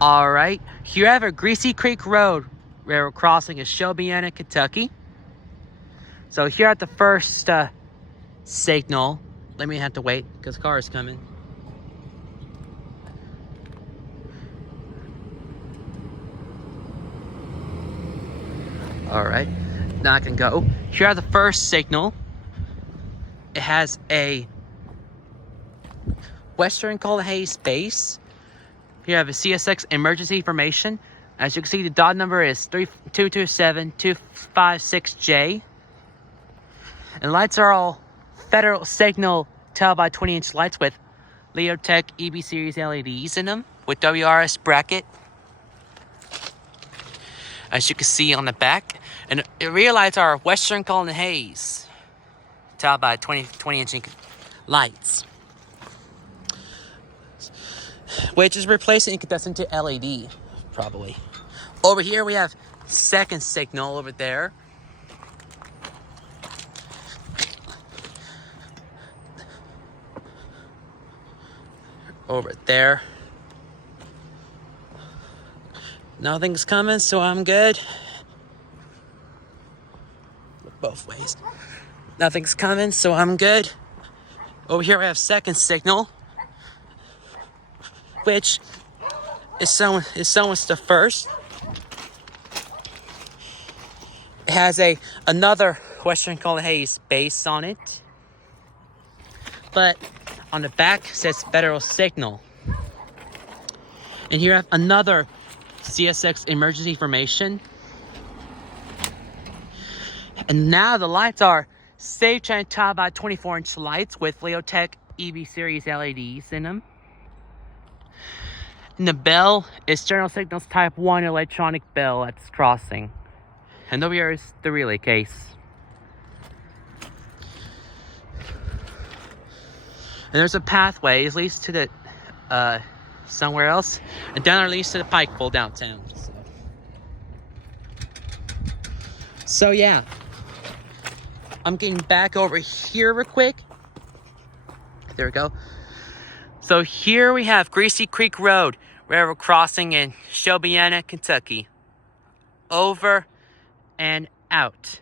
Alright, here I have a Greasy Creek Road railroad crossing of Shelbiana, Kentucky. So here at the first signal, let me have to wait because the car is coming. Alright, now I can go. Here at the first signal, it has a Western Cold Haze base. Here I have a CSX emergency information. As you can see, the dot number is 227-256J. And lights are all Federal Signal 12 by 20-inch lights with Leotech EB series LEDs in them with WRS bracket. As you can see on the back. And the rear lights are Western Cold Haze 12 by 20-inch lights, which is replacing incandescent to LED, probably. Over here we have second signal over there. Over there. Nothing's coming, so I'm good. Look both ways. Nothing's coming, so I'm good. Over here we have second signal, which is someone's the first. It has another Western Cold Haze base on it, but on the back says Federal Signal. And here I have another CSX emergency information. And now the lights are Safe Channel 12 by 24-inch lights with Leotech EB series LEDs in them. And the bell is General Signals Type 1 electronic bell that's crossing. And over here is the relay case. And there's a pathway, at least to the somewhere else, and down our leads to the Pikeville downtown. So yeah, I'm getting back over here real quick. There we go. So here we have Greasy Creek Road, railroad crossing in Shelbiana, Kentucky. Over and out.